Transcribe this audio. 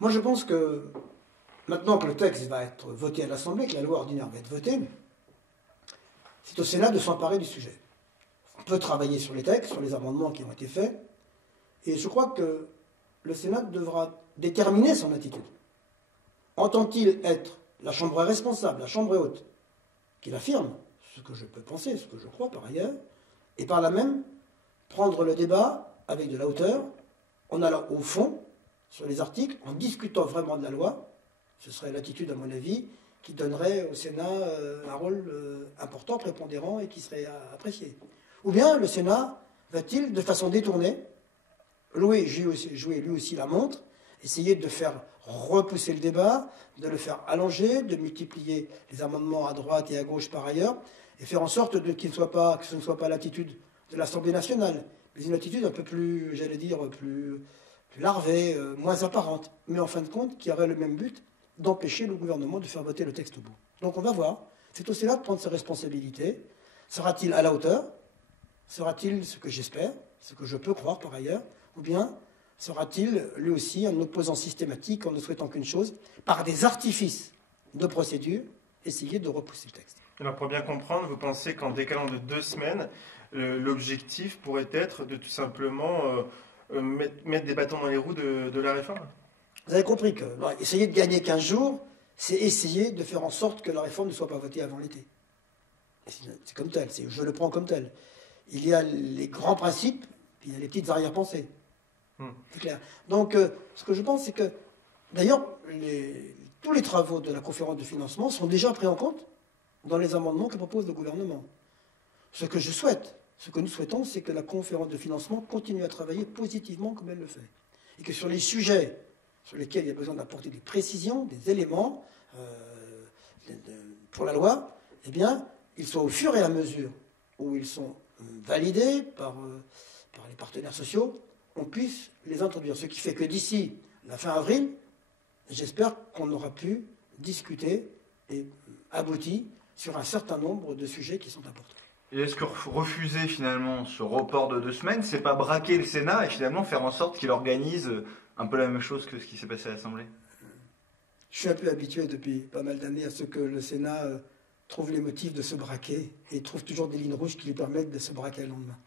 Moi, je pense que maintenant que le texte va être voté à l'Assemblée, que la loi ordinaire va être votée, c'est au Sénat de s'emparer du sujet. On peut travailler sur les textes, sur les amendements qui ont été faits, et je crois que le Sénat devra déterminer son attitude. Entend-il être la Chambre responsable, la Chambre haute, qui l'affirme, ce que je peux penser, ce que je crois par ailleurs, et par là même prendre le débat avec de la hauteur, en allant au fond sur les articles, en discutant vraiment de la loi. Ce serait l'attitude, à mon avis, qui donnerait au Sénat un rôle important, prépondérant et qui serait apprécié. Ou bien le Sénat va-t-il, de façon détournée, jouer lui aussi la montre, essayer de faire repousser le débat, de le faire allonger, de multiplier les amendements à droite et à gauche par ailleurs, et faire en sorte que ce ne soit pas l'attitude de l'Assemblée nationale, mais une attitude un peu plus, j'allais dire, plus larvée, moins apparente, mais en fin de compte, qui aurait le même but d'empêcher le gouvernement de faire voter le texte au bout. Donc on va voir. C'est au Sénat de prendre ses responsabilités. Sera-t-il à la hauteur? Sera-t-il ce que j'espère, ce que je peux croire par ailleurs? Ou bien sera-t-il lui aussi un opposant systématique en ne souhaitant qu'une chose, par des artifices de procédure, essayer de repousser le texte? Alors pour bien comprendre, vous pensez qu'en décalant de 2 semaines, l'objectif pourrait être de tout simplement mettre des bâtons dans les roues de la réforme? Vous avez compris que essayer de gagner 15 jours, c'est essayer de faire en sorte que la réforme ne soit pas votée avant l'été. C'est comme tel, je le prends comme tel. Il y a les grands principes, puis il y a les petites arrière-pensées. C'est clair. Donc, ce que je pense, c'est que, d'ailleurs, tous les travaux de la conférence de financement sont déjà pris en compte dans les amendements que propose le gouvernement. Ce que je souhaite, ce que nous souhaitons, c'est que la conférence de financement continue à travailler positivement comme elle le fait. Et que sur les sujets sur lesquels il y a besoin d'apporter des précisions, des éléments pour la loi, eh bien, ils soient au fur et à mesure où ils sont validés par les partenaires sociaux, on puisse les introduire. Ce qui fait que d'ici la fin avril, j'espère qu'on aura pu discuter et aboutir sur un certain nombre de sujets qui sont importants. Et est-ce que refuser finalement ce report de 2 semaines, c'est pas braquer le Sénat et finalement faire en sorte qu'il organise un peu la même chose que ce qui s'est passé à l'Assemblée? Je suis un peu habitué depuis pas mal d'années à ce que le Sénat trouve les motifs de se braquer et trouve toujours des lignes rouges qui lui permettent de se braquer le lendemain.